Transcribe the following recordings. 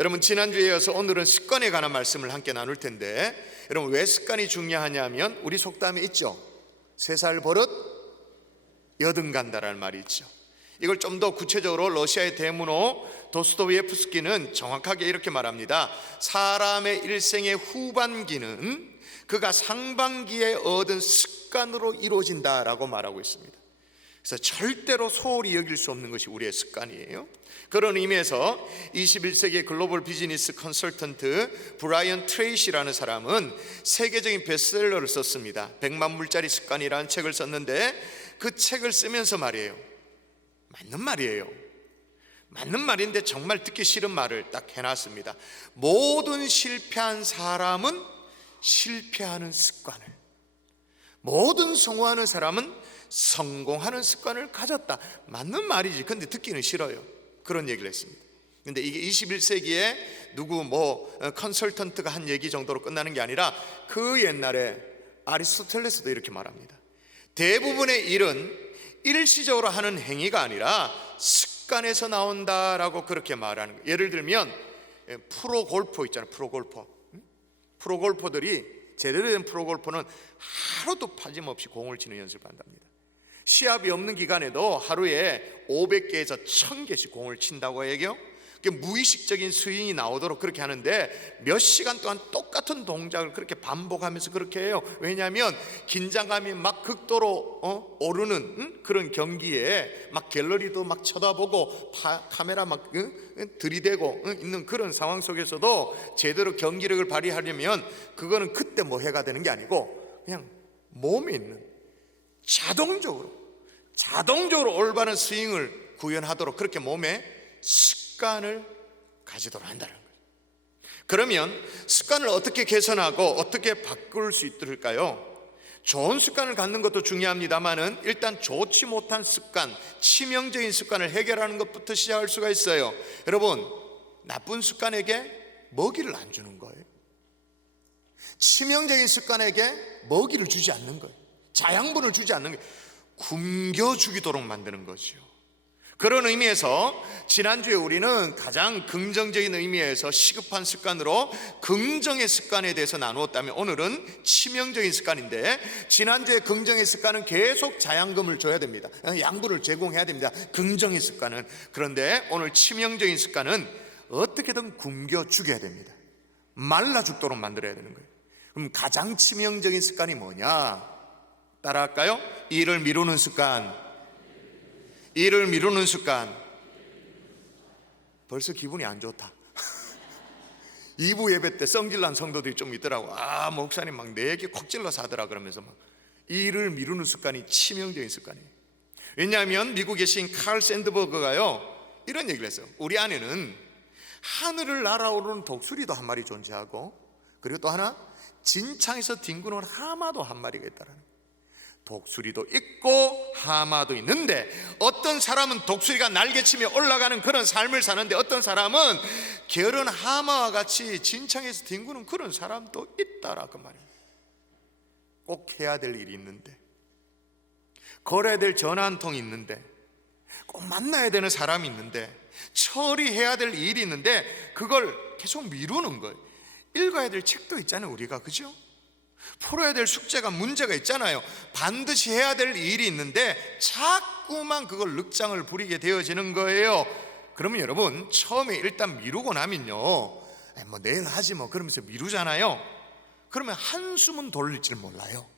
여러분, 지난주에 이어서 오늘은 습관에 관한 말씀을 함께 나눌 텐데, 여러분 왜 습관이 중요하냐면 우리 속담에 있죠. 3살 버릇 여든 간다라는 말이 있죠. 이걸 좀 더 구체적으로 러시아의 대문호 도스토옙스키는 정확하게 이렇게 말합니다. 사람의 일생의 후반기는 그가 상반기에 얻은 습관으로 이루어진다라고 말하고 있습니다. 그래서 절대로 소홀히 여길 수 없는 것이 우리의 습관이에요. 그런 의미에서 21세기 글로벌 비즈니스 컨설턴트 브라이언 트레이시라는 사람은 세계적인 베스트셀러를 썼습니다. 100만 불짜리 습관이라는 책을 썼는데 그 책을 쓰면서 말이에요, 맞는 말이에요. 맞는 말인데 정말 듣기 싫은 말을 딱 해놨습니다. 모든 실패한 사람은 실패하는 습관을, 모든 성공하는 사람은 성공하는 습관을 가졌다. 맞는 말이지. 근데 듣기는 싫어요. 그런 얘기를 했습니다. 근데 이게 21세기에 누구 컨설턴트가 한 얘기 정도로 끝나는 게 아니라 그 옛날에 아리스토텔레스도 이렇게 말합니다. 대부분의 일은 일시적으로 하는 행위가 아니라 습관에서 나온다라고 그렇게 말하는 거예요. 예를 들면 프로골퍼 있잖아요. 프로골퍼들이, 제대로 된 프로골퍼는 하루도 빠짐없이 공을 치는 연습을 한답니다. 시합이 없는 기간에도 하루에 500개에서 1000개씩 공을 친다고 얘기해요. 무의식적인 스윙이 나오도록 그렇게 하는데 몇 시간 동안 똑같은 동작을 그렇게 반복하면서 그렇게 해요. 왜냐하면 긴장감이 막 극도로 오르는 그런 경기에 막 갤러리도 막 쳐다보고 카메라 막 들이대고 있는 그런 상황 속에서도 제대로 경기력을 발휘하려면 그거는 그때 뭐 해가 되는 게 아니고 그냥 몸에 있는 자동적으로 올바른 스윙을 구현하도록 그렇게 몸에 습관을 가지도록 한다는 거예요. 그러면 습관을 어떻게 개선하고 어떻게 바꿀 수 있을까요? 좋은 습관을 갖는 것도 중요합니다만은 일단 좋지 못한 습관, 치명적인 습관을 해결하는 것부터 시작할 수가 있어요. 여러분, 나쁜 습관에게 먹이를 안 주는 거예요. 치명적인 습관에게 먹이를 주지 않는 거예요. 자양분을 주지 않는 거예요. 굶겨 죽이도록 만드는 거죠. 그런 의미에서 지난주에 우리는 가장 긍정적인 의미에서 시급한 습관으로 긍정의 습관에 대해서 나누었다면, 오늘은 치명적인 습관인데, 지난주에 긍정의 습관은 계속 자양금을 줘야 됩니다. 양분을 제공해야 됩니다. 긍정의 습관은. 그런데 오늘 치명적인 습관은 어떻게든 굶겨 죽여야 됩니다. 말라 죽도록 만들어야 되는 거예요. 그럼 가장 치명적인 습관이 뭐냐? 따라할까요? 일을 미루는 습관. 일을 미루는 습관. 벌써 기분이 안 좋다. 2부 예배 때 성질난 성도들이 좀 있더라고. 목사님 막 내 얘기 콕 찔러서 하더라 그러면서 막. 일을 미루는 습관이 치명적인 습관이에요. 왜냐하면 미국에 계신 칼 샌드버그가요 이런 얘기를 했어요. 우리 안에는 하늘을 날아오르는 독수리도 한 마리 존재하고, 그리고 또 하나 진창에서 뒹구는 하마도 한 마리가 있다라는 거예요. 독수리도 있고 하마도 있는데, 어떤 사람은 독수리가 날개치며 올라가는 그런 삶을 사는데, 어떤 사람은 게으른 하마와 같이 진창에서 뒹구는 그런 사람도 있다라 그 말입니다. 꼭 해야 될 일이 있는데, 걸어야 될 전화 한 통이 있는데, 꼭 만나야 되는 사람이 있는데, 처리해야 될 일이 있는데 그걸 계속 미루는 거예요. 읽어야 될 책도 있잖아요, 우리가. 그죠? 풀어야 될 숙제가, 문제가 있잖아요. 반드시 해야 될 일이 있는데 자꾸만 그걸 늑장을 부리게 되어지는 거예요. 그러면 여러분, 처음에 일단 미루고 나면요, 내일 하지 그러면서 미루잖아요. 그러면 한숨은 돌릴 줄 몰라요.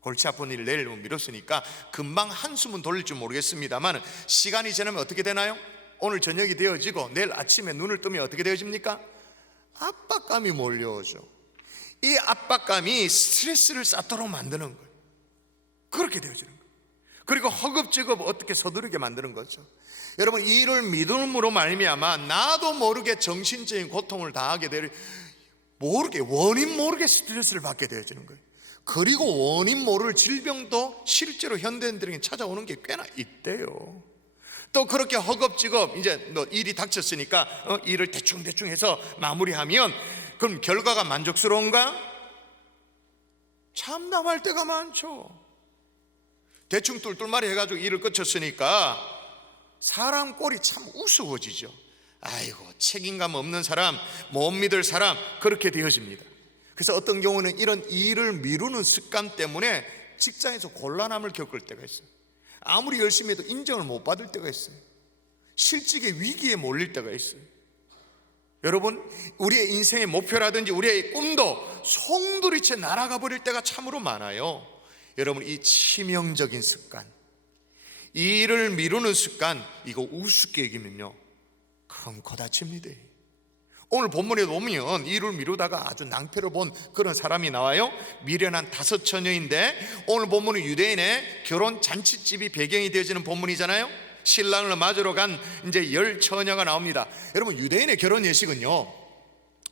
골치 아픈 일 내일 미뤘으니까 금방 한숨은 돌릴 줄 모르겠습니다만, 시간이 지나면 어떻게 되나요? 오늘 저녁이 되어지고 내일 아침에 눈을 뜨면 어떻게 되어집니까? 압박감이 몰려오죠. 이 압박감이 스트레스를 쌓도록 만드는 거예요. 그렇게 되어지는 거예요. 그리고 허겁지겁 어떻게 서두르게 만드는 거죠. 여러분, 이를 믿음으로 말미암아 나도 모르게 정신적인 고통을 당하게 될, 원인 모르게 스트레스를 받게 되어지는 거예요. 그리고 원인 모를 질병도 실제로 현대인들에게 찾아오는 게 꽤나 있대요. 또 그렇게 허겁지겁 이제 일이 닥쳤으니까 일을 대충 해서 마무리하면, 그럼 결과가 만족스러운가? 참담할 때가 많죠. 대충 뚫뚫말이 해가지고 일을 끝쳤으니까 사람 꼴이 참 우스워지죠. 아이고, 책임감 없는 사람, 못 믿을 사람, 그렇게 되어집니다. 그래서 어떤 경우는 이런 일을 미루는 습관 때문에 직장에서 곤란함을 겪을 때가 있어요. 아무리 열심히 해도 인정을 못 받을 때가 있어요. 실직의 위기에 몰릴 때가 있어요. 여러분, 우리의 인생의 목표라든지 우리의 꿈도 송두리째 날아가 버릴 때가 참으로 많아요. 여러분, 이 치명적인 습관, 이 일을 미루는 습관, 이거 우습게 여기면요 큰 코 다칩니다. 오늘 본문에 보면 일을 미루다가 아주 낭패를 본 그런 사람이 나와요. 미련한 5 처녀인데, 오늘 본문은 유대인의 결혼 잔치집이 배경이 되어지는 본문이잖아요. 신랑을 맞으러 간 이제 10 처녀가 나옵니다. 여러분, 유대인의 결혼 예식은요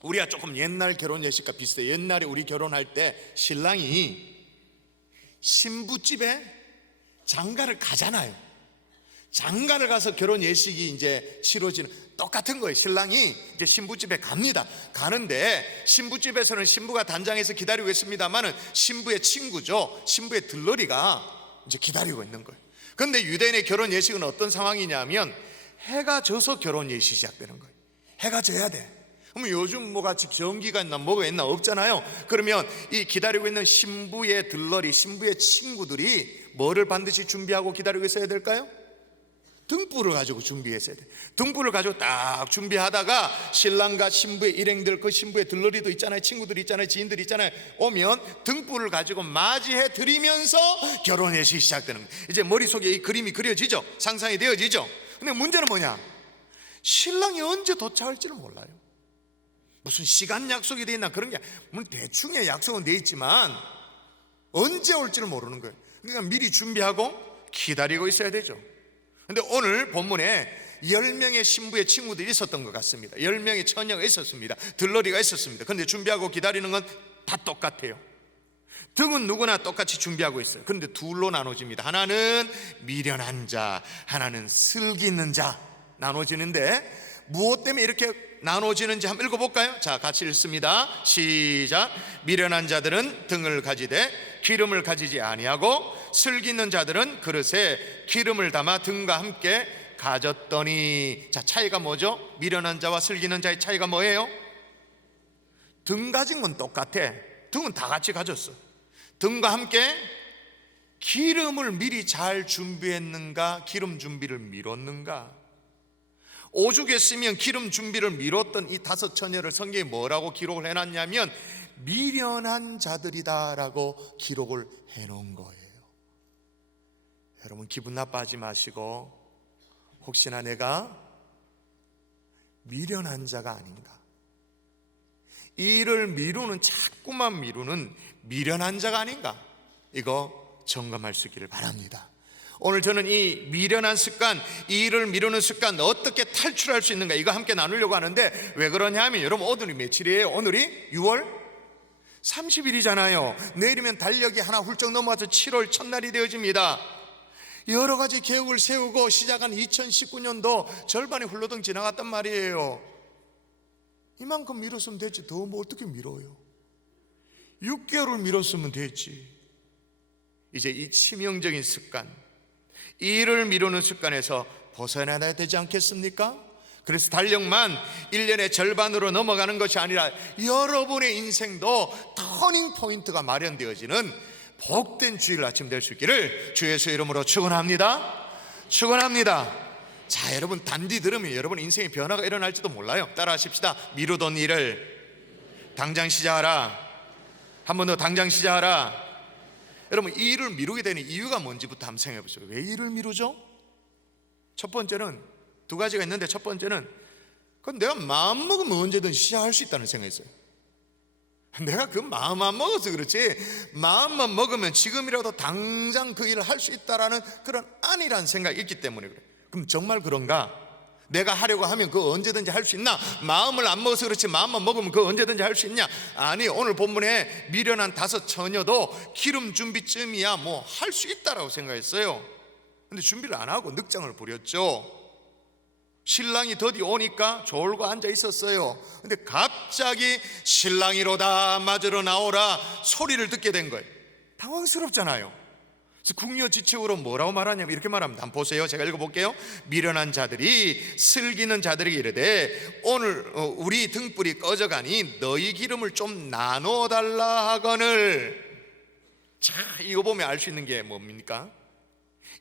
우리가 조금 옛날 결혼 예식과 비슷해요. 옛날에 우리 결혼할 때 신랑이 신부집에 장가를 가잖아요. 장가를 가서 결혼 예식이 이제 치러지는, 똑같은 거예요. 신랑이 이제 신부집에 갑니다. 가는데 신부집에서는 신부가 단장해서 기다리고 있습니다만은 신부의 친구죠, 신부의 들러리가 이제 기다리고 있는 거예요. 그런데 유대인의 결혼 예식은 어떤 상황이냐면 해가 져서 결혼 예식이 시작되는 거예요. 해가 져야 돼. 그러면 요즘 뭐 같이 전기가 있나 뭐가 있나 없잖아요. 그러면 이 기다리고 있는 신부의 들러리, 신부의 친구들이 뭐를 반드시 준비하고 기다리고 있어야 될까요? 등불을 가지고 준비했어야 돼. 등불을 가지고 딱 준비하다가 신랑과 신부의 일행들, 그 신부의 들러리도 있잖아요, 친구들이 있잖아요, 지인들이 있잖아요, 오면 등불을 가지고 맞이해 드리면서 결혼 예식이 시작되는 거예요. 이제 머릿속에 이 그림이 그려지죠, 상상이 되어지죠. 근데 문제는 뭐냐, 신랑이 언제 도착할지를 몰라요. 무슨 시간 약속이 돼 있나 그런 게, 대충의 약속은 돼 있지만 언제 올지를 모르는 거예요. 그러니까 미리 준비하고 기다리고 있어야 되죠. 근데 오늘 본문에 10명의 신부의 친구들이 있었던 것 같습니다. 10명의 처녀가 있었습니다. 들러리가 있었습니다. 그런데 준비하고 기다리는 건 다 똑같아요. 등은 누구나 똑같이 준비하고 있어요. 그런데 둘로 나눠집니다. 하나는 미련한 자, 하나는 슬기 있는 자 나눠지는데, 무엇 때문에 이렇게 나눠지는지 한번 읽어볼까요? 자, 같이 읽습니다. 시작. 미련한 자들은 등을 가지되 기름을 가지지 아니하고, 슬기 있는 자들은 그릇에 기름을 담아 등과 함께 가졌더니. 자, 차이가 뭐죠? 미련한 자와 슬기 있는 자의 차이가 뭐예요? 등 가진 건 똑같아. 등은 다 같이 가졌어. 등과 함께 기름을 미리 잘 준비했는가, 기름 준비를 미뤘는가. 오죽했으면 기름 준비를 미뤘던 이 5 처녀를 성경에 뭐라고 기록을 해놨냐면 미련한 자들이다라고 기록을 해놓은 거예요. 여러분, 기분 나빠하지 마시고, 혹시나 내가 미련한 자가 아닌가, 이 일을 미루는, 자꾸만 미루는 미련한 자가 아닌가, 이거 점검할 수 있기를 바랍니다. 오늘 저는 이 미련한 습관, 이 일을 미루는 습관 어떻게 탈출할 수 있는가, 이거 함께 나누려고 하는데, 왜 그러냐 하면 여러분, 오늘이 며칠이에요? 오늘이 6월 30일이잖아요 내일이면 달력이 하나 훌쩍 넘어와서 7월 첫날이 되어집니다. 여러 가지 계획을 세우고 시작한 2019년도 절반이 훌러덩 지나갔단 말이에요. 이만큼 미뤘으면 됐지, 더 뭐 어떻게 미뤄요? 6개월을 미뤘으면 됐지. 이제 이 치명적인 습관, 이 일을 미루는 습관에서 벗어나야 되지 않겠습니까? 그래서 달력만 1년의 절반으로 넘어가는 것이 아니라 여러분의 인생도 터닝 포인트가 마련되어지는 복된 주일 아침 될 수 있기를 주 예수의 이름으로 축원합니다. 축원합니다. 자, 여러분, 단디 들으면 여러분 인생의 변화가 일어날지도 몰라요. 따라 하십시다. 미루던 일을 당장 시작하라. 한 번 더, 당장 시작하라. 여러분, 이 일을 미루게 되는 이유가 뭔지부터 한번 생각해 보세요. 왜 일을 미루죠? 첫 번째는 2가지가 있는데, 첫 번째는 그건 내가 마음 먹으면 언제든 시작할 수 있다는 생각이 있어요. 내가 그 마음 안 먹어서 그렇지, 마음만 먹으면 지금이라도 당장 그 일을 할 수 있다라는 그런 안이라는 생각이 있기 때문에 그래. 그럼 정말 그런가? 내가 하려고 하면 그거 언제든지 할 수 있나? 마음을 안 먹어서 그렇지 마음만 먹으면 그거 언제든지 할 수 있냐? 아니, 오늘 본문에 미련한 5 처녀도 기름 준비쯤이야 뭐 할 수 있다라고 생각했어요. 근데 준비를 안 하고 늑장을 부렸죠. 신랑이 더디 오니까 졸고 앉아 있었어요. 근데 갑자기 신랑이로다 맞으러 나오라 소리를 듣게 된 거예요. 당황스럽잖아요. 궁여지책으로 뭐라고 말하냐면 이렇게 말합니다. 한번 보세요. 제가 읽어볼게요. 미련한 자들이 슬기는 자들에게 이르되 오늘 우리 등불이 꺼져가니 너희 기름을 좀 나누어 달라 하거늘. 자, 이거 보면 알 수 있는 게 뭡니까?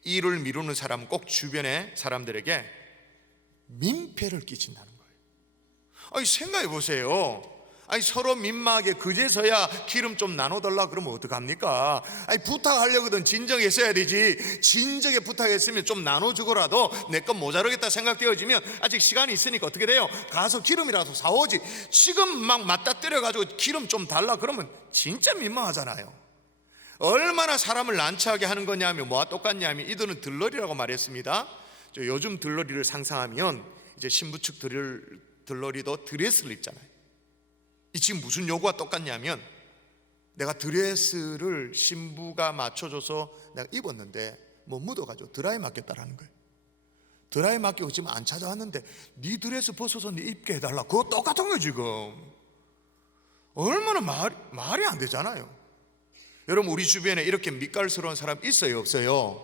일을 미루는 사람은 꼭 주변의 사람들에게 민폐를 끼친다는 거예요. 아니, 생각해 보세요. 아니, 서로 민망하게 그제서야 기름 좀 나눠달라 그러면 어떡합니까? 아니, 부탁하려거든 진정했어야 되지. 진정에 부탁했으면 좀 나눠주고라도 내 건 모자르겠다 생각되어지면 아직 시간이 있으니까 어떻게 돼요? 가서 기름이라도 사오지. 지금 막 맞닥뜨려가지고 기름 좀 달라 그러면 진짜 민망하잖아요. 얼마나 사람을 난처하게 하는 거냐면 뭐와 똑같냐면 이들은 들러리라고 말했습니다. 요즘 들러리를 상상하면 이제 신부 측 들러리도 드레스를 입잖아요. 이 지금 무슨 요구와 똑같냐면 내가 드레스를 신부가 맞춰줘서 내가 입었는데 뭐 묻어가지고 드라이 맡겼다라는 거예요. 드라이 맡기고 지금 안 찾아왔는데 네 드레스 벗어서 네 입게 해달라. 그거 똑같은 거예요. 지금 얼마나 말이 안 되잖아요. 여러분, 우리 주변에 이렇게 밑갈스러운 사람 있어요 없어요?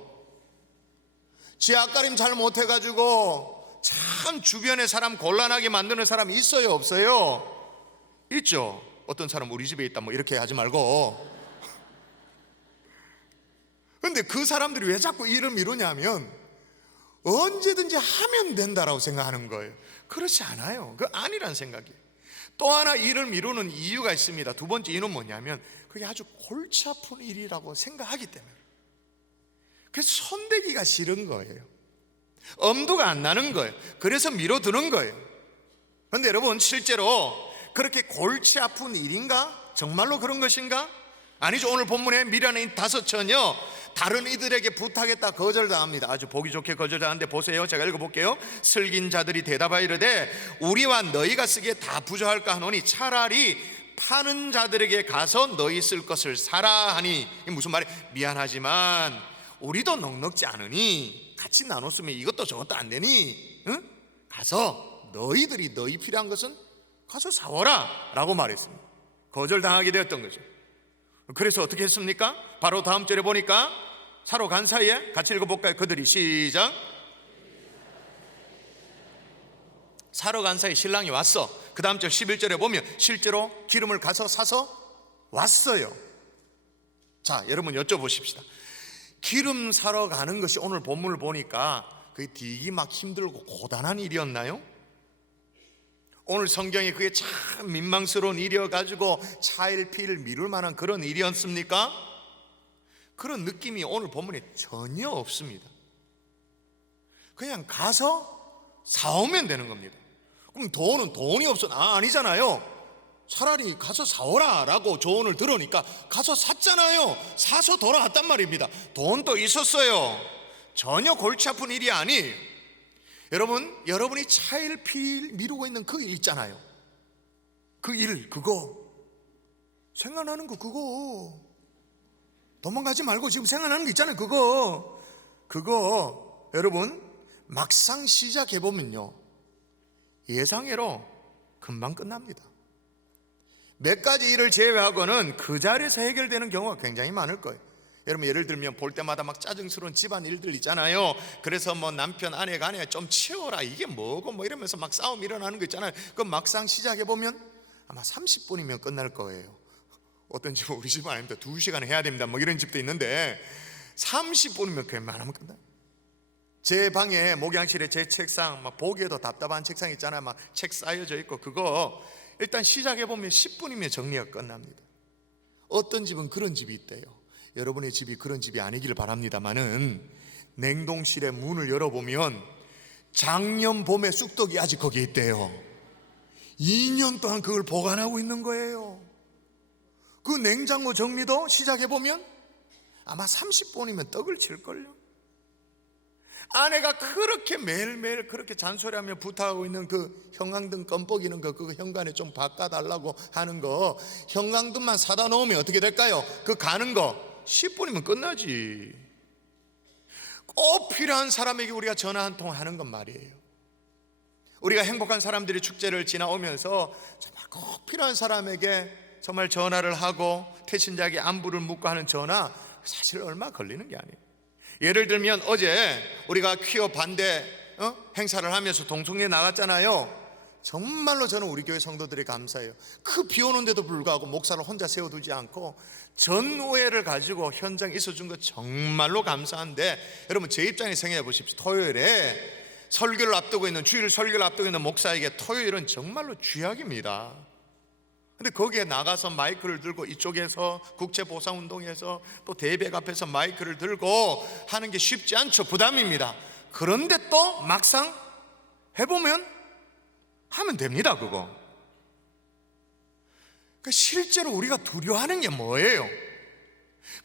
지 앞가림 잘 못해가지고 참 주변에 사람 곤란하게 만드는 사람이 있어요 없어요? 있죠. 어떤 사람 우리 집에 있다 뭐 이렇게 하지 말고. 근데 그 사람들이 왜 자꾸 일을 미루냐면 언제든지 하면 된다라고 생각하는 거예요. 그렇지 않아요. 그 아니란 생각이에요. 또 하나 일을 미루는 이유가 있습니다. 두 번째 이유는 뭐냐면 그게 아주 골치 아픈 일이라고 생각하기 때문에. 그래서 손대기가 싫은 거예요. 엄두가 안 나는 거예요. 그래서 미뤄두는 거예요. 그런데 여러분, 실제로 그렇게 골치 아픈 일인가? 정말로 그런 것인가? 아니죠. 오늘 본문에 미련한 5 처녀 다른 이들에게 부탁했다 거절당합니다. 아주 보기 좋게 거절당하는데 보세요. 제가 읽어볼게요. 슬긴 자들이 대답하여 이르되 우리와 너희가 쓰기에 다 부족할까 하노니 차라리 파는 자들에게 가서 너희 쓸 것을 사라 하니. 이게 무슨 말이에요? 미안하지만 우리도 넉넉지 않으니 같이 나눴으면 이것도 저것도 안 되니 응? 가서 너희들이 너희 필요한 것은 가서 사와라 라고 말했습니다. 거절당하게 되었던 거죠. 그래서 어떻게 했습니까? 바로 다음 절에 보니까 사러 간 사이에 같이 읽어볼까요? 그들이 시작. 사러 간 사이에 신랑이 왔어. 그 다음 절 11절에 보면 실제로 기름을 가서 사서 왔어요. 자, 여러분 여쭤보십시다. 기름 사러 가는 것이 오늘 본문을 보니까 그게 되게 막 힘들고 고단한 일이었나요? 오늘 성경에 그게 참 민망스러운 일이어가지고 차일피일 미룰 만한 그런 일이었습니까? 그런 느낌이 오늘 본문에 전혀 없습니다. 그냥 가서 사오면 되는 겁니다. 그럼 돈이 없어? 아니잖아요. 차라리 가서 사오라 라고 조언을 들으니까 가서 샀잖아요. 사서 돌아왔단 말입니다. 돈도 있었어요. 전혀 골치 아픈 일이 아니에요. 여러분이 차일피일 미루고 있는 그 일 있잖아요. 그 일, 그거 생각나는 거, 그거 도망가지 말고 지금 생각나는 거 있잖아요. 그거 여러분 막상 시작해보면요 예상외로 금방 끝납니다. 몇 가지 일을 제외하고는 그 자리에서 해결되는 경우가 굉장히 많을 거예요. 여러분, 예를 들면 볼 때마다 막 짜증스러운 집안 일들 있잖아요. 그래서 뭐 남편 아내가 좀 치워라 이게 뭐고 뭐 이러면서 막 싸움 일어나는 거 있잖아요. 그럼 막상 시작해보면 아마 30분이면 끝날 거예요. 어떤 집은 우리 집은 아닙니다. 2시간 해야 됩니다 뭐 이런 집도 있는데 30분이면 웬만하면 끝나요. 제 방에 목양실에 제 책상 막 보기에도 답답한 책상 있잖아요. 막 책 쌓여져 있고 그거 일단 시작해보면 10분이면 정리가 끝납니다. 어떤 집은 그런 집이 있대요. 여러분의 집이 그런 집이 아니기를 바랍니다만은 냉동실의 문을 열어보면 작년 봄에 쑥떡이 아직 거기에 있대요. 2년 동안 그걸 보관하고 있는 거예요. 그 냉장고 정리도 시작해보면 아마 30분이면 떡을 칠걸요. 아내가 그렇게 매일매일 그렇게 잔소리하며 부탁하고 있는 그 형광등 껌뻑이는 거, 그거 현관에 좀 바꿔달라고 하는 거, 형광등만 사다 놓으면 어떻게 될까요? 그 가는 거 10분이면 끝나지. 꼭 필요한 사람에게 우리가 전화 한 통 하는 건 말이에요. 우리가 행복한 사람들이 축제를 지나오면서 정말 꼭 필요한 사람에게 정말 전화를 하고 태신자에게 안부를 묻고 하는 전화, 사실 얼마 걸리는 게 아니에요. 예를 들면 어제 우리가 퀴어 반대 행사를 하면서 동성애 나갔잖아요. 정말로 저는 우리 교회 성도들이 감사해요. 그 비 오는데도 불구하고 목사를 혼자 세워두지 않고 전우회를 가지고 현장에 있어준 거 정말로 감사한데, 여러분 제 입장에 생각해 보십시오. 토요일에 설교를 앞두고 있는, 주일 설교를 앞두고 있는 목사에게 토요일은 정말로 쥐약입니다. 근데 거기에 나가서 마이크를 들고 이쪽에서 국제보상운동에서 또 대백 앞에서 마이크를 들고 하는 게 쉽지 않죠. 부담입니다. 그런데 또 막상 해보면 하면 됩니다. 그거. 그러니까 실제로 우리가 두려워하는 게 뭐예요?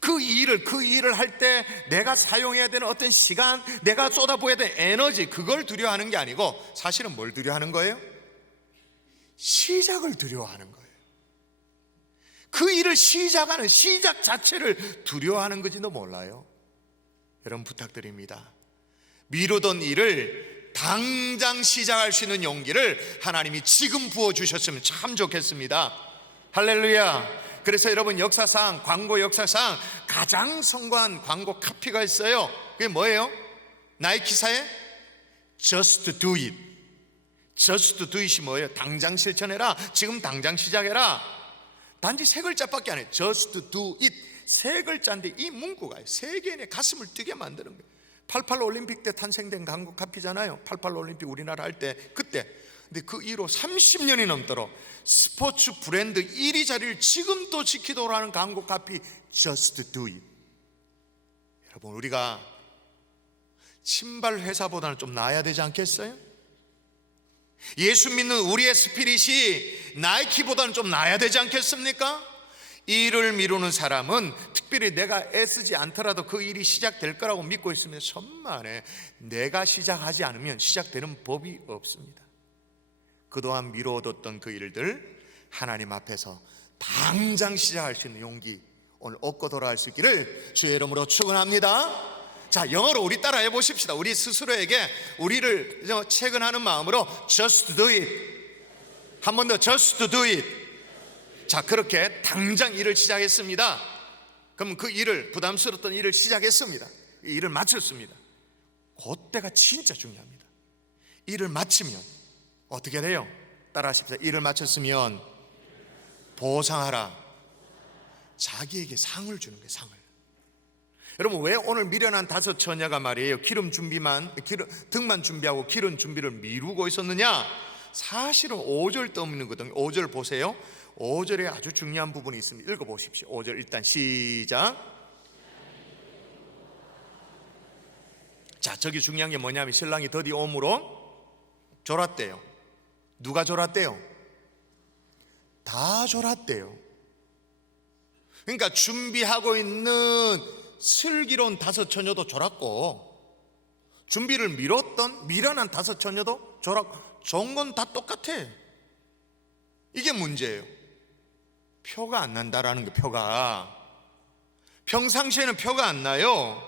그 일을 할 때 내가 사용해야 되는 어떤 시간, 내가 쏟아부어야 되는 에너지, 그걸 두려워하는 게 아니고 사실은 뭘 두려워하는 거예요? 시작을 두려워하는 거예요. 그 일을 시작하는 시작 자체를 두려워하는 건지도 몰라요. 여러분 부탁드립니다. 미루던 일을 당장 시작할 수 있는 용기를 하나님이 지금 부어주셨으면 참 좋겠습니다. 할렐루야. 그래서 여러분 역사상, 광고 역사상 가장 성공한 광고 카피가 있어요. 그게 뭐예요? 나이키사의 Just do it. Just do it이 뭐예요? 당장 실천해라. 지금 당장 시작해라. 단지 세 글자밖에 안 해요. Just do it. 세 글자인데 이 문구가 세계인의 가슴을 뛰게 만드는 거예요. 88 올림픽 때 탄생된 광고 카피잖아요. 88 올림픽 우리나라 할 때 그때. 근데 그 이후로 30년이 넘도록 스포츠 브랜드 1위 자리를 지금도 지키도록 하는 광고 카피 Just do it. 여러분 우리가 신발 회사보다는 좀 나아야 되지 않겠어요? 예수 믿는 우리의 스피릿이 나이키보다는 좀 나아야 되지 않겠습니까? 일을 미루는 사람은 특별히 내가 애쓰지 않더라도 그 일이 시작될 거라고 믿고 있으면 천만에 내가 시작하지 않으면 시작되는 법이 없습니다. 그동안 미뤄뒀던 그 일들 하나님 앞에서 당장 시작할 수 있는 용기 오늘 얻고 돌아갈 수 있기를 주의 이름으로 축원합니다. 자, 영어로 우리 따라 해보십시다. 우리 스스로에게 우리를 채근하는 마음으로 Just do it. 한 번 더 Just do it. 자, 그렇게 당장 일을 시작했습니다. 그럼 그 일을, 부담스러웠던 일을 시작했습니다. 이 일을 마쳤습니다. 그때가 진짜 중요합니다. 일을 마치면 어떻게 돼요? 따라 하십시다. 일을 마쳤으면 보상하라. 자기에게 상을 주는 거예요. 상을. 여러분 왜 오늘 미련한 5 처녀가 말이에요 등만 준비하고 기름 준비를 미루고 있었느냐? 사실은 5절 때문이거든요. 5절 보세요. 5절에 아주 중요한 부분이 있습니다. 읽어보십시오. 5절 일단 시작. 자, 저기 중요한 게 뭐냐면 신랑이 더디 오므로 졸았대요. 누가 졸았대요? 다 졸았대요. 그러니까 준비하고 있는 슬기로운 5 처녀도 졸았고 준비를 미뤘던 미련한 5 처녀도 졸았고 좋은 건 다 똑같아. 이게 문제예요. 표가 안 난다라는 게. 표가 평상시에는 표가 안 나요.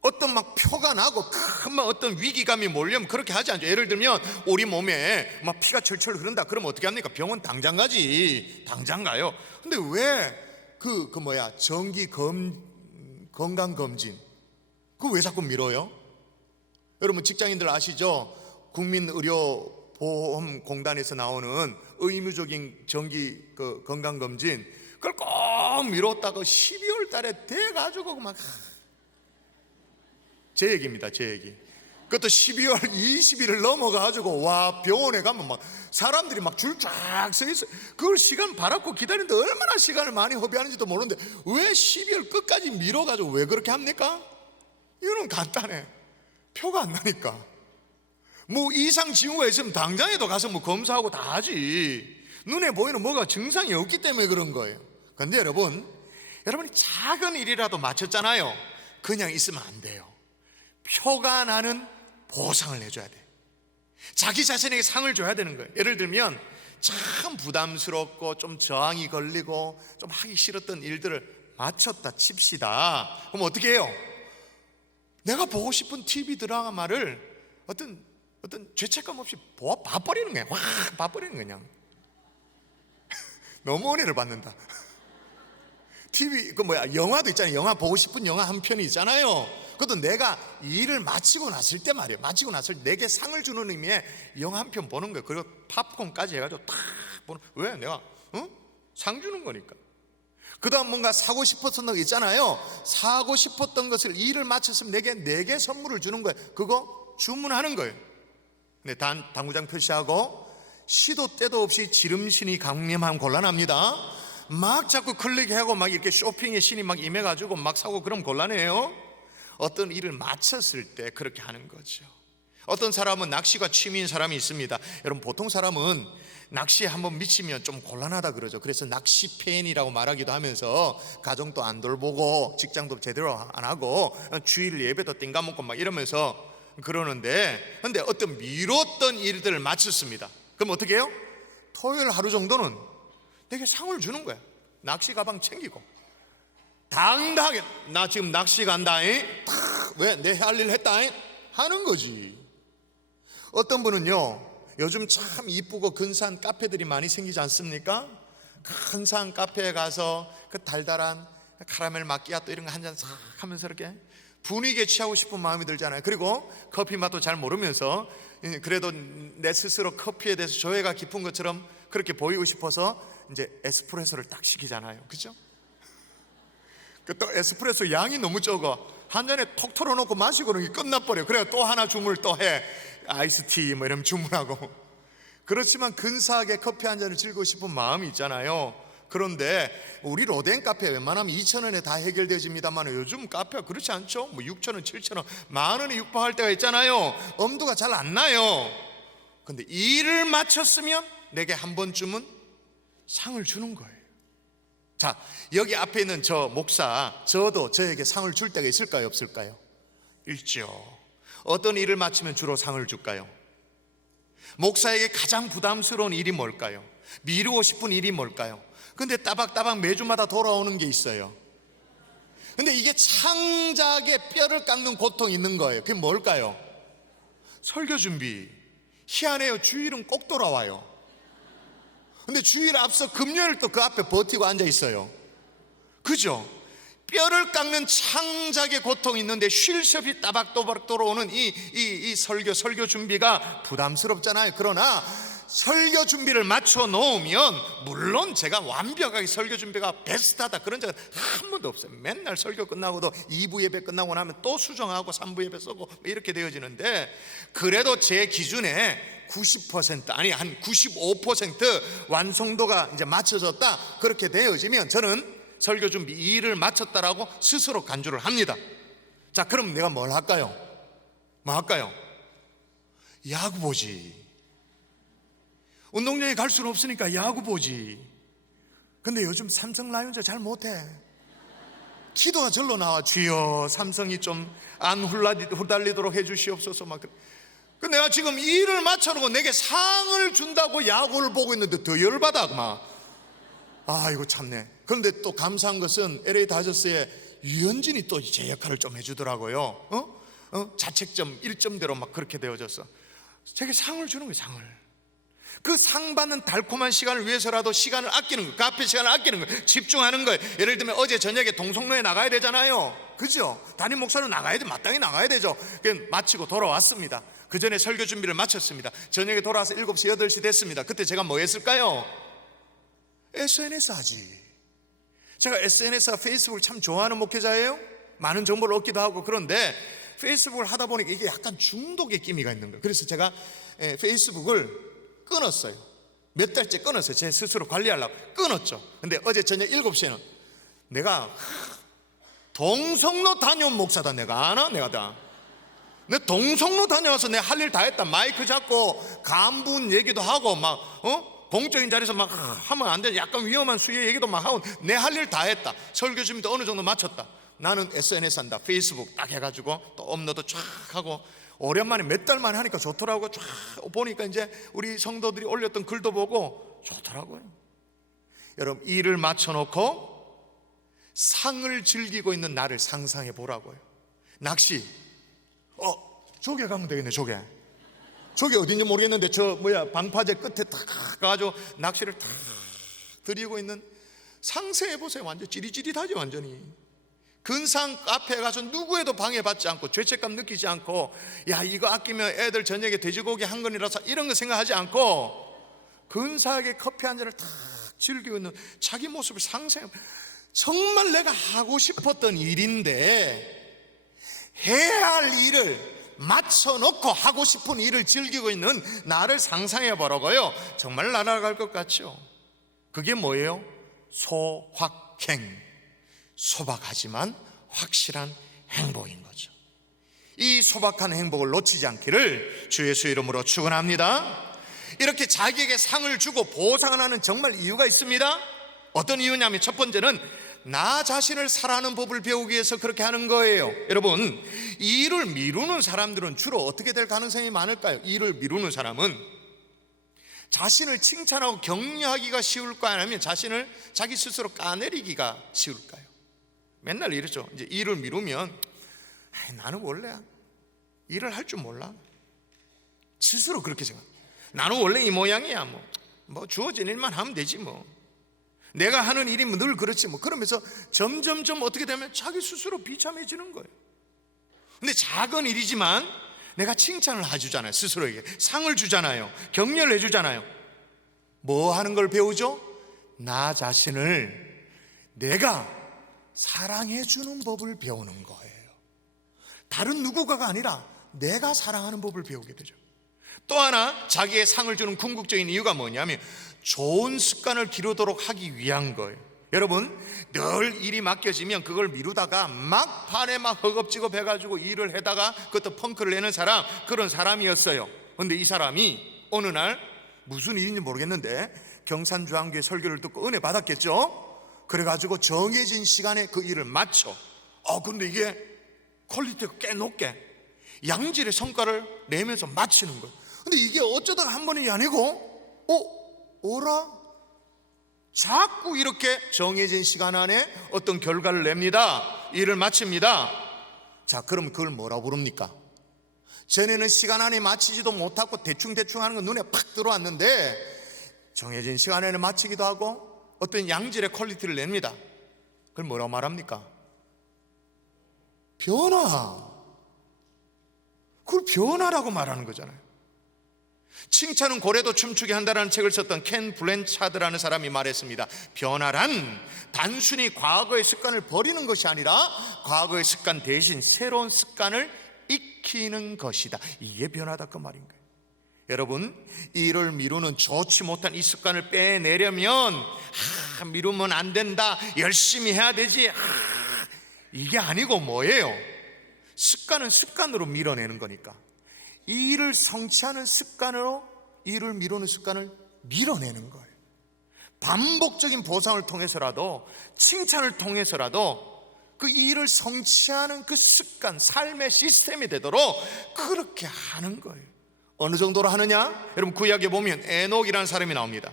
어떤 막 표가 나고 큰 막 어떤 위기감이 몰려면 그렇게 하지 않죠. 예를 들면 우리 몸에 막 피가 철철 흐른다. 그러면 어떻게 합니까? 병원 당장 가지. 당장 가요. 근데 왜 정기 건강 검진 그거 왜 자꾸 미뤄요? 여러분 직장인들 아시죠? 국민의료보험공단에서 나오는 의무적인 정기 건강 검진 그걸 꼭 미뤘다가 12월 달에 돼가지고 막 제 얘기입니다. 제 얘기. 그것도 12월 20일을 넘어가지고 와 병원에 가면 막 사람들이 막 줄 쫙 서 있어요. 그걸 시간 바라고 기다리는데 얼마나 시간을 많이 허비하는지도 모르는데 왜 12월 끝까지 미뤄가지고 왜 그렇게 합니까? 이거는 간단해. 표가 안 나니까. 뭐 이상 징후가 있으면 당장에도 가서 뭐 검사하고 다 하지. 눈에 보이는 뭐가 증상이 없기 때문에 그런 거예요. 그런데 여러분이 작은 일이라도 마쳤잖아요. 그냥 있으면 안 돼요. 표가 나는 보상을 내줘야 돼. 자기 자신에게 상을 줘야 되는 거예요. 예를 들면 참 부담스럽고 좀 저항이 걸리고 좀 하기 싫었던 일들을 마쳤다 칩시다. 그럼 어떻게 해요? 내가 보고 싶은 TV 드라마를 어떤 죄책감 없이 봐버리는 거야. 확 봐버리는 거냐. 너무 은혜를 받는다. TV 영화도 있잖아요. 영화 보고 싶은 영화 한 편이 있잖아요. 그것도 내가 일을 마치고 났을 때 말이에요. 마치고 났을 때 내게 상을 주는 의미의 영화 한 편 보는 거예요. 그리고 팝콘까지 해가지고 탁 보는. 왜? 내가 상 주는 거니까. 그 다음 뭔가 사고 싶었던 거 있잖아요. 사고 싶었던 것을 일을 마쳤으면 내게 선물을 주는 거예요. 그거 주문하는 거예요. 네, 당구장 표시하고 시도 때도 없이 지름신이 강림하면 곤란합니다. 막 자꾸 클릭하고 막 이렇게 쇼핑의 신이 막 임해가지고 막 사고 그럼 곤란해요. 어떤 일을 마쳤을 때 그렇게 하는 거죠. 어떤 사람은 낚시가 취미인 사람이 있습니다. 여러분, 보통 사람은 낚시에 한번 미치면 좀 곤란하다 그러죠. 그래서 낚시 팬이라고 말하기도 하면서 가정도 안 돌보고 직장도 제대로 안 하고 주일 예배도 띵가먹고 막 이러면서 그러는데, 근데 어떤 미뤘던 일들을 마쳤습니다. 그럼 어떻게 해요? 토요일 하루 정도는 내게 상을 주는 거야. 낚시 가방 챙기고 당당하게 나 지금 낚시 간다. 왜? 내 할 일 했다 하는 거지. 어떤 분은요, 요즘 참 이쁘고 근사한 카페들이 많이 생기지 않습니까? 근사한 카페에 가서 그 달달한 카라멜 마끼아또 이런 거 한 잔 싹 하면서 이렇게 분위기에 취하고 싶은 마음이 들잖아요. 그리고 커피 맛도 잘 모르면서 그래도 내 스스로 커피에 대해서 조예가 깊은 것처럼 그렇게 보이고 싶어서 이제 에스프레소를 딱 시키잖아요. 그죠? 또 에스프레소 양이 너무 적어. 한 잔에 톡 털어놓고 마시고 그런 게 끝나버려. 그래야 또 하나 주문을 또 해. 아이스티 뭐 이러면 주문하고. 그렇지만 근사하게 커피 한 잔을 즐기고 싶은 마음이 있잖아요. 그런데 우리 로덴 카페 웬만하면 2,000원에 다 해결되집니다만 요즘 카페가 그렇지 않죠. 뭐 6,000원, 7,000원, 만 원에 육박할 때가 있잖아요. 엄두가 잘 안 나요. 근데 일을 마쳤으면 내게 한 번쯤은 상을 주는 거예요. 자, 여기 앞에 있는 저 목사, 저도 저에게 상을 줄 때가 있을까요, 없을까요? 있죠. 어떤 일을 마치면 주로 상을 줄까요? 목사에게 가장 부담스러운 일이 뭘까요? 미루고 싶은 일이 뭘까요? 근데 따박따박 매주마다 돌아오는 게 있어요. 근데 이게 창작의 뼈를 깎는 고통이 있는 거예요. 그게 뭘까요? 설교 준비. 희한해요. 주일은 꼭 돌아와요. 근데 주일 앞서 금요일 또 그 앞에 버티고 앉아 있어요. 그죠? 뼈를 깎는 창작의 고통이 있는데 쉴 새 없이 따박따박 돌아오는 이 설교 준비가 부담스럽잖아요. 그러나 설교 준비를 맞춰 놓으면, 물론 제가 완벽하게 설교 준비가 베스트하다 그런 적은 한 번도 없어요. 맨날 설교 끝나고도 2부 예배 끝나고 나면 또 수정하고 3부 예배 쓰고 이렇게 되어지는데, 그래도 제 기준에 90% 아니 한 95% 완성도가 이제 맞춰졌다 그렇게 되어지면 저는 설교 준비 일을 마쳤다라고 스스로 간주를 합니다. 자, 그럼 내가 뭘 할까요? 뭐 할까요? 야구 보지. 운동장에 갈 수는 없으니까 야구 보지. 근데 요즘 삼성 라이온즈 잘 못해. 기도가 절로 나와. 주여 삼성이 좀 안 후달리도록 해주시옵소서. 막. 근데 내가 지금 일을 마쳐놓고 내게 상을 준다고 야구를 보고 있는데 더 열받아. 막. 이거 참네. 그런데 또 감사한 것은 LA 다저스의 유현진이 또 제 역할을 좀 해주더라고요. 자책점 1점대로 막 그렇게 되어졌어. 제게 상을 주는 거예요. 상을. 그 상 받는 달콤한 시간을 위해서라도 시간을 아끼는 거예요. 카페 시간을 아끼는 거예요. 집중하는 거예요. 예를 들면 어제 저녁에 동성로에 나가야 되잖아요. 그죠? 담임 목사로 나가야 돼. 마땅히 나가야 되죠. 그냥 마치고 돌아왔습니다. 그 전에 설교 준비를 마쳤습니다. 저녁에 돌아와서 7시, 8시 됐습니다. 그때 제가 뭐 했을까요? SNS 하지. 제가 SNS와 페이스북을 참 좋아하는 목회자예요. 많은 정보를 얻기도 하고. 그런데 페이스북을 하다 보니까 이게 약간 중독의 기미가 있는 거예요. 그래서 제가 페이스북을 끊었어요. 몇 달째 끊었어요. 제 스스로 관리하려고 끊었죠. 근데 어제 저녁 7시에는 내가 동성로 다녀온 목사다. 내가 아나? 내가 다. 내 동성로 다녀와서 내가 할 일 다 했다. 마이크 잡고 간분 얘기도 하고 막 공적인 자리에서 막 하면 안 돼. 약간 위험한 수요 얘기도 막 하고 내 할 일 다 했다. 설교 준비도 어느 정도 마쳤다. 나는 SNS 한다. 페이스북 딱 해가지고 또 업로드 쫙 하고 오랜만에 몇 달 만에 하니까 좋더라고요. 쫙 보니까 이제 우리 성도들이 올렸던 글도 보고 좋더라고요. 여러분, 일을 맞춰놓고 상을 즐기고 있는 나를 상상해 보라고요. 낚시. 조개 가면 되겠네. 조개 어딘지 모르겠는데 방파제 끝에 탁 가가지고 낚시를 탁 들이고 있는 상상해 보세요. 완전 찌릿찌릿하죠. 완전히 근상 카페에 가서 누구에도 방해받지 않고 죄책감 느끼지 않고, 야 이거 아끼면 애들 저녁에 돼지고기 한 건이라서 이런 거 생각하지 않고 근사하게 커피 한 잔을 탁 즐기고 있는 자기 모습을 상상해. 정말 내가 하고 싶었던 일인데 해야 할 일을 맞춰놓고 하고 싶은 일을 즐기고 있는 나를 상상해 보라고요. 정말 날아갈 것 같죠. 그게 뭐예요? 소확행, 소박하지만 확실한 행복인 거죠. 이 소박한 행복을 놓치지 않기를 주 예수 이름으로 축원합니다. 이렇게 자기에게 상을 주고 보상을 하는 정말 이유가 있습니다. 어떤 이유냐면 첫 번째는 나 자신을 사랑하는 법을 배우기 위해서 그렇게 하는 거예요. 여러분, 이 일을 미루는 사람들은 주로 어떻게 될 가능성이 많을까요? 이 일을 미루는 사람은 자신을 칭찬하고 격려하기가 쉬울까요? 아니면 자기 스스로 까내리기가 쉬울까요? 맨날 이러죠. 이제 일을 미루면 나는 원래 일을 할 줄 몰라. 스스로 그렇게 생각. 나는 원래 이 모양이야. 뭐 주어진 일만 하면 되지 뭐. 내가 하는 일이 늘 그렇지 뭐. 그러면서 점점점 어떻게 되면 자기 스스로 비참해지는 거예요. 근데 작은 일이지만 내가 칭찬을 해주잖아요. 스스로에게 상을 주잖아요. 격려를 해주잖아요. 뭐 하는 걸 배우죠? 나 자신을 내가 사랑해주는 법을 배우는 거예요. 다른 누구가가 아니라 내가 사랑하는 법을 배우게 되죠. 또 하나 자기의 상을 주는 궁극적인 이유가 뭐냐면 좋은 습관을 기르도록 하기 위한 거예요. 여러분, 늘 일이 맡겨지면 그걸 미루다가 막판에 막 허겁지겁 해가지고 일을 해다가 그것도 펑크를 내는 사람, 그런 사람이었어요. 근데 이 사람이 어느 날 무슨 일인지 모르겠는데 경산주한교회 설교를 듣고 은혜 받았겠죠. 그래가지고 정해진 시간에 그 일을 마쳐. 근데 이게 퀄리티가 꽤 높게 양질의 성과를 내면서 마치는 거예요. 근데 이게 어쩌다가 한 번이 아니고 어라? 자꾸 이렇게 정해진 시간 안에 어떤 결과를 냅니다. 일을 마칩니다. 자, 그럼 그걸 뭐라고 부릅니까? 전에는 시간 안에 마치지도 못하고 대충 하는 건 눈에 팍 들어왔는데 정해진 시간에는 마치기도 하고 어떤 양질의 퀄리티를 냅니다. 그걸 뭐라고 말합니까? 변화. 그걸 변화라고 말하는 거잖아요. 칭찬은 고래도 춤추게 한다라는 책을 썼던 켄 블랜차드라는 사람이 말했습니다. 변화란 단순히 과거의 습관을 버리는 것이 아니라 과거의 습관 대신 새로운 습관을 익히는 것이다. 이게 변화다 그 말인 거예요. 여러분, 일을 미루는 좋지 못한 이 습관을 빼내려면 미루면 안 된다, 열심히 해야 되지, 이게 아니고 뭐예요? 습관은 습관으로 밀어내는 거니까 이 일을 성취하는 습관으로 일을 미루는 습관을 밀어내는 거예요. 반복적인 보상을 통해서라도, 칭찬을 통해서라도 그 일을 성취하는 그 습관, 삶의 시스템이 되도록 그렇게 하는 거예요. 어느 정도로 하느냐? 여러분, 구약에 보면 에녹이라는 사람이 나옵니다.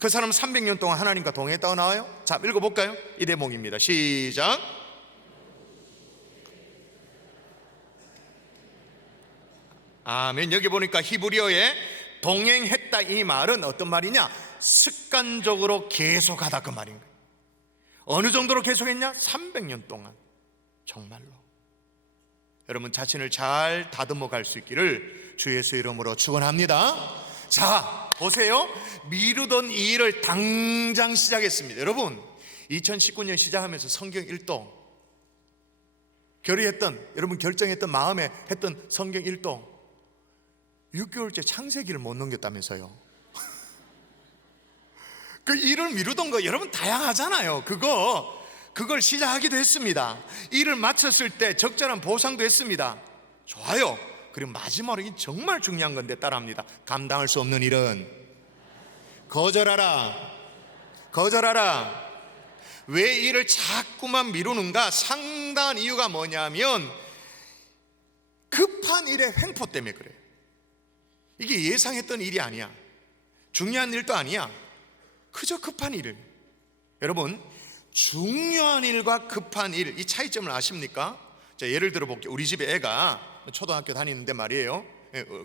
그 사람은 300년 동안 하나님과 동행했다고 나와요. 자, 읽어볼까요? 이 대목입니다. 시작. 아멘. 여기 보니까 히브리어에 동행했다 이 말은 어떤 말이냐? 습관적으로 계속하다 그 말인 거예요. 어느 정도로 계속했냐? 300년 동안. 정말로 여러분, 자신을 잘 다듬어 갈 수 있기를 주 예수 이름으로 축원합니다. 자, 보세요. 미루던 이 일을 당장 시작했습니다. 여러분, 2019년 시작하면서 성경 1도 결정했던 마음에 했던 성경 1도 6개월째 창세기를 못 넘겼다면서요. 그 일을 미루던 거 여러분 다양하잖아요. 그걸 시작하기도 했습니다. 일을 마쳤을 때 적절한 보상도 했습니다. 좋아요. 그리고 마지막으로 이 정말 중요한 건데 따라합니다. 감당할 수 없는 일은 거절하라. 왜 일을 자꾸만 미루는가? 상당한 이유가 뭐냐면 급한 일의 횡포 때문에 그래요. 이게 예상했던 일이 아니야. 중요한 일도 아니야. 그저 급한 일을. 여러분, 중요한 일과 급한 일, 이 차이점을 아십니까? 자, 예를 들어 볼게요. 우리 집에 애가 초등학교 다니는데 말이에요,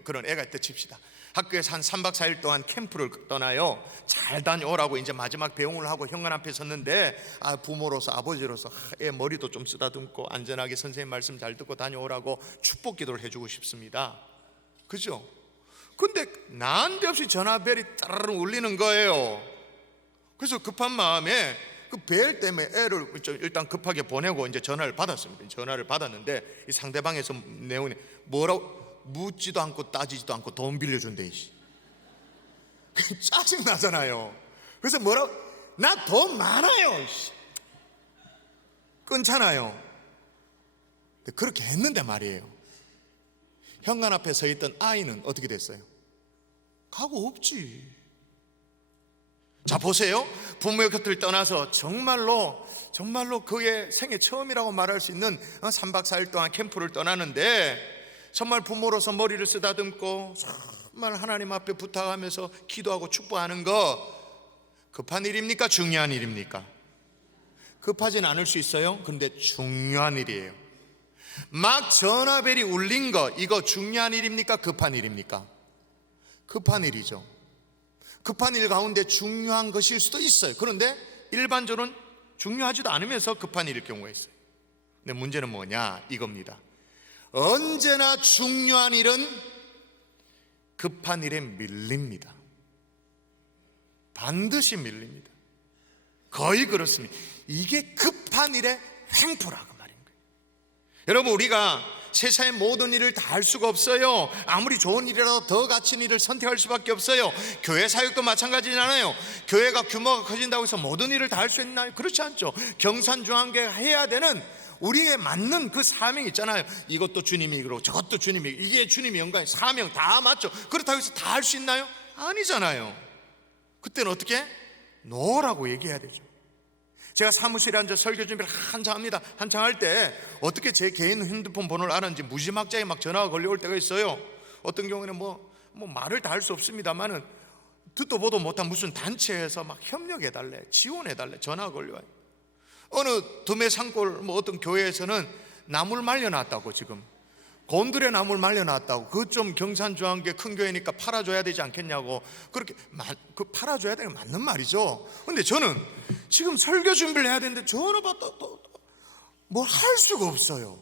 그런 애가 있다 칩시다. 학교에서 한 3박 4일 동안 캠프를 떠나요. 잘 다녀오라고 이제 마지막 배웅을 하고 현관 앞에 섰는데 부모로서 아버지로서 애 머리도 좀 쓰다듬고 안전하게 선생님 말씀 잘 듣고 다녀오라고 축복 기도를 해주고 싶습니다. 그죠? 근데 난데없이 전화벨이 따르릉 울리는 거예요. 그래서 급한 마음에 그 벨 때문에 애를 일단 급하게 보내고 이제 전화를 받았습니다. 전화를 받았는데 이 상대방에서 내용이 뭐라고 묻지도 않고 따지지도 않고 돈 빌려준대. 짜증 나잖아요. 그래서 뭐라고, 나 돈 많아요. 끊잖아요. 그렇게 했는데 말이에요, 현관 앞에 서 있던 아이는 어떻게 됐어요? 가고 없지. 자, 보세요. 부모의 곁을 떠나서 정말로 그의 생애 처음이라고 말할 수 있는 3박 4일 동안 캠프를 떠나는데, 정말 부모로서 머리를 쓰다듬고 정말 하나님 앞에 부탁하면서 기도하고 축복하는 거 급한 일입니까? 중요한 일입니까? 급하진 않을 수 있어요. 그런데 중요한 일이에요. 막 전화벨이 울린 거, 이거 중요한 일입니까? 급한 일입니까? 급한 일이죠. 급한 일 가운데 중요한 것일 수도 있어요. 그런데 일반적으로는 중요하지도 않으면서 급한 일일 경우가 있어요. 근데 문제는 뭐냐, 이겁니다. 언제나 중요한 일은 급한 일에 밀립니다. 반드시 밀립니다. 거의 그렇습니다. 이게 급한 일의 횡포라고 말인 거예요. 여러분, 우리가 세상의 모든 일을 다 할 수가 없어요. 아무리 좋은 일이라도 더 가치 있는 일을 선택할 수밖에 없어요. 교회 사역도 마찬가지잖아요. 교회가 규모가 커진다고 해서 모든 일을 다 할 수 있나요? 그렇지 않죠. 경산중앙교회가 해야 되는 우리에 맞는 그 사명이 있잖아요. 이것도 주님이 그러고 저것도 주님이, 이게 주님이 연관, 사명 다 맞죠. 그렇다고 해서 다 할 수 있나요? 아니잖아요. 그때는 어떻게? 노라고 얘기해야 되죠. 제가 사무실에 앉아 설교 준비를 한창 합니다. 한창 할 때 어떻게 제 개인 핸드폰 번호를 알았는지 무지막지하게 막 전화가 걸려올 때가 있어요. 어떤 경우에는 뭐 말을 다 할 수 없습니다만은 듣도 보도 못한 무슨 단체에서 막 협력해달래, 지원해달래 전화가 걸려와요. 어느 둠의 산골 어떤 교회에서는 나무를 말려놨다고, 지금 곤드레 나무를 말려놨다고. 그 좀 경산중앙교회 큰 교회니까 팔아줘야 되지 않겠냐고. 그렇게 그 팔아줘야 되는 게 맞는 말이죠. 근데 저는 지금 설교 준비를 해야 되는데 전화 받다 뭘 할 수가 없어요.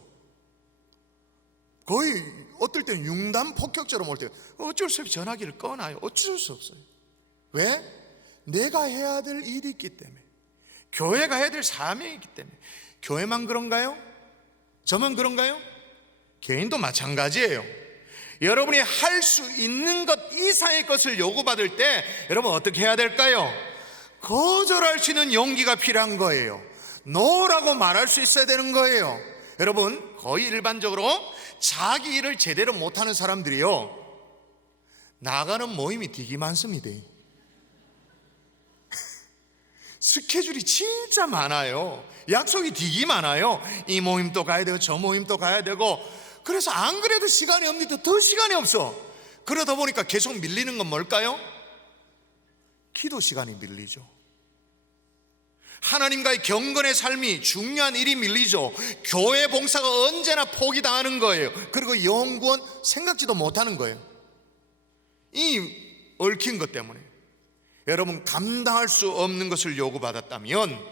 거의 어떨 때는 융단 폭격처럼 올 때 어쩔 수 없이 전화기를 꺼놔요. 어쩔 수 없어요. 왜? 내가 해야 될 일이 있기 때문에, 교회가 해야 될 사명이 있기 때문에. 교회만 그런가요? 저만 그런가요? 개인도 마찬가지예요. 여러분이 할 수 있는 것 이상의 것을 요구받을 때 여러분 어떻게 해야 될까요? 거절할 수 있는 용기가 필요한 거예요. 노라고 말할 수 있어야 되는 거예요. 여러분, 거의 일반적으로 자기 일을 제대로 못하는 사람들이요, 나가는 모임이 되게 많습니다. 스케줄이 진짜 많아요. 약속이 되게 많아요. 이 모임도 가야 되고 저 모임도 가야 되고. 그래서 안 그래도 시간이 없는데 더 시간이 없어. 그러다 보니까 계속 밀리는 건 뭘까요? 기도 시간이 밀리죠. 하나님과의 경건의 삶이, 중요한 일이 밀리죠. 교회 봉사가 언제나 포기당하는 거예요. 그리고 연구원 생각지도 못하는 거예요. 이 얽힌 것 때문에. 여러분, 감당할 수 없는 것을 요구받았다면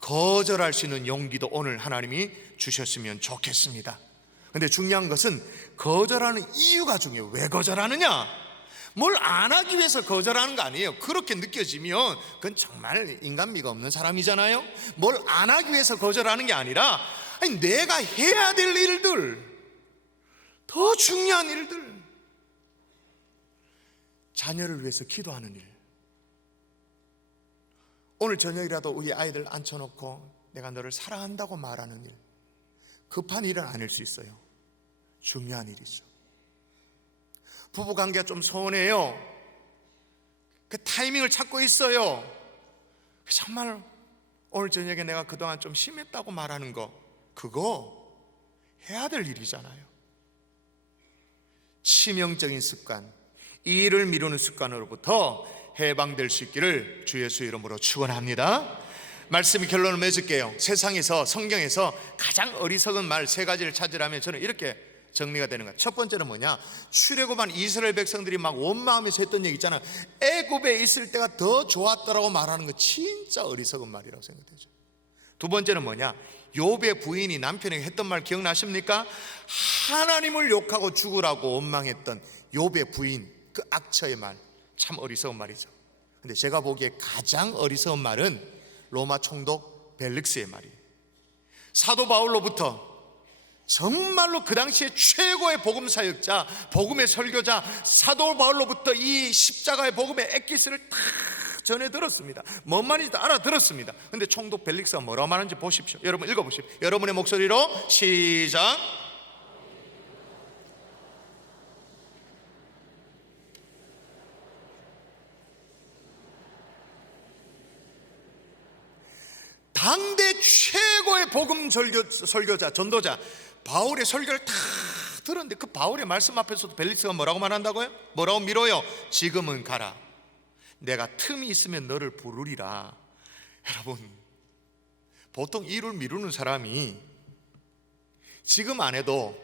거절할 수 있는 용기도 오늘 하나님이 주셨으면 좋겠습니다. 근데 중요한 것은 거절하는 이유가 중요해요. 왜 거절하느냐? 뭘 안 하기 위해서 거절하는 거 아니에요. 그렇게 느껴지면 그건 정말 인간미가 없는 사람이잖아요. 뭘 안 하기 위해서 거절하는 게 아니라, 아니, 내가 해야 될 일들, 더 중요한 일들, 자녀를 위해서 기도하는 일, 오늘 저녁이라도 우리 아이들 앉혀놓고 내가 너를 사랑한다고 말하는 일. 급한 일은 아닐 수 있어요. 중요한 일이죠. 부부관계가 좀 서운해요. 그 타이밍을 찾고 있어요. 정말 오늘 저녁에 내가 그동안 좀 심했다고 말하는 거, 그거 해야 될 일이잖아요. 치명적인 습관, 일을 미루는 습관으로부터 해방될 수 있기를 주 예수 이름으로 축원합니다. 말씀의 결론을 맺을게요. 세상에서, 성경에서 가장 어리석은 말 세 가지를 찾으라면 저는 이렇게 정리가 되는 거야. 첫 번째는 뭐냐? 출애굽한 이스라엘 백성들이 막 원마음에서 했던 얘기 있잖아. 애굽에 있을 때가 더 좋았더라고 말하는 거 진짜 어리석은 말이라고 생각되죠. 두 번째는 뭐냐? 욥의 부인이 남편에게 했던 말 기억나십니까? 하나님을 욕하고 죽으라고 원망했던 욥의 부인, 그 악처의 말, 참 어리석은 말이죠. 근데 제가 보기에 가장 어리석은 말은 로마 총독 벨릭스의 말이에요. 사도 바울로부터 정말로 그 당시에 최고의 복음 사역자, 복음의 설교자 사도 바울로부터 이 십자가의 복음의 엑기스를 다 전해 들었습니다. 뭔 말인지 알아들었습니다. 근데 총독 벨릭스가 뭐라고 말하는지 보십시오. 여러분 읽어보십시오. 여러분의 목소리로 시작. 당대 최고의 복음 설교자, 전도자 바울의 설교를 다 들었는데 그 바울의 말씀 앞에서도 벨릭스가 뭐라고 말한다고요? 뭐라고 밀어요? 지금은 가라. 내가 틈이 있으면 너를 부르리라. 여러분, 보통 일을 미루는 사람이 지금 안 해도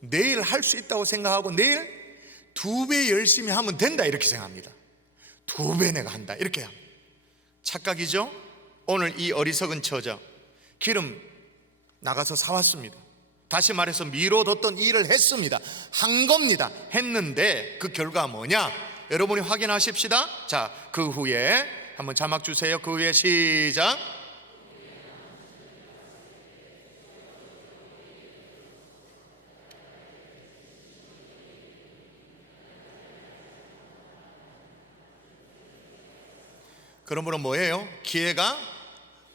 내일 할 수 있다고 생각하고 내일 2배 열심히 하면 된다 이렇게 생각합니다. 2배 내가 한다 이렇게 합니다. 착각이죠? 오늘 이 어리석은 처자 기름 나가서 사왔습니다. 다시 말해서 미뤄뒀던 일을 했습니다. 한 겁니다. 했는데 그 결과 뭐냐? 여러분이 확인하십시다. 자, 그 후에 한번 자막 주세요. 그 후에 시작. 그러므로 뭐예요? 기회가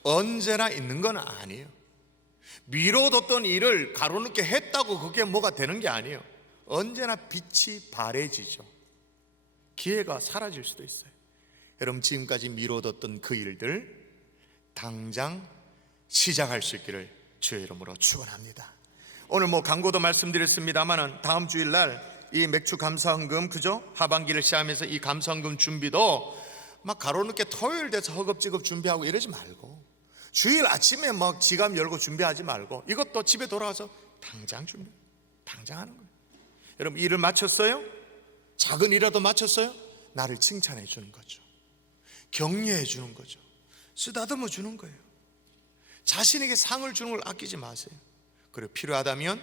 언제나 있는 건 아니에요. 미뤄뒀던 일을 가로늦게 했다고 그게 뭐가 되는 게 아니에요. 언제나 빛이 바래지죠. 기회가 사라질 수도 있어요. 여러분, 지금까지 미뤄뒀던 그 일들 당장 시작할 수 있기를 주의 이름으로 축원합니다. 오늘 광고도 말씀드렸습니다만 다음 주일날 이 맥주 감사헌금, 그죠? 하반기를 시작하면서 이 감사헌금 준비도 막 가로늦게 토요일 돼서 허겁지겁 준비하고 이러지 말고, 주일 아침에 지갑 열고 준비하지 말고 이것도 집에 돌아와서 당장 당장 하는 거예요. 여러분, 일을 마쳤어요? 작은 일이라도 마쳤어요? 나를 칭찬해 주는 거죠. 격려해 주는 거죠. 쓰다듬어 주는 거예요. 자신에게 상을 주는 걸 아끼지 마세요. 그리고 필요하다면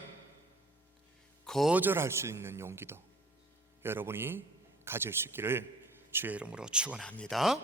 거절할 수 있는 용기도 여러분이 가질 수 있기를 주의 이름으로 축원합니다.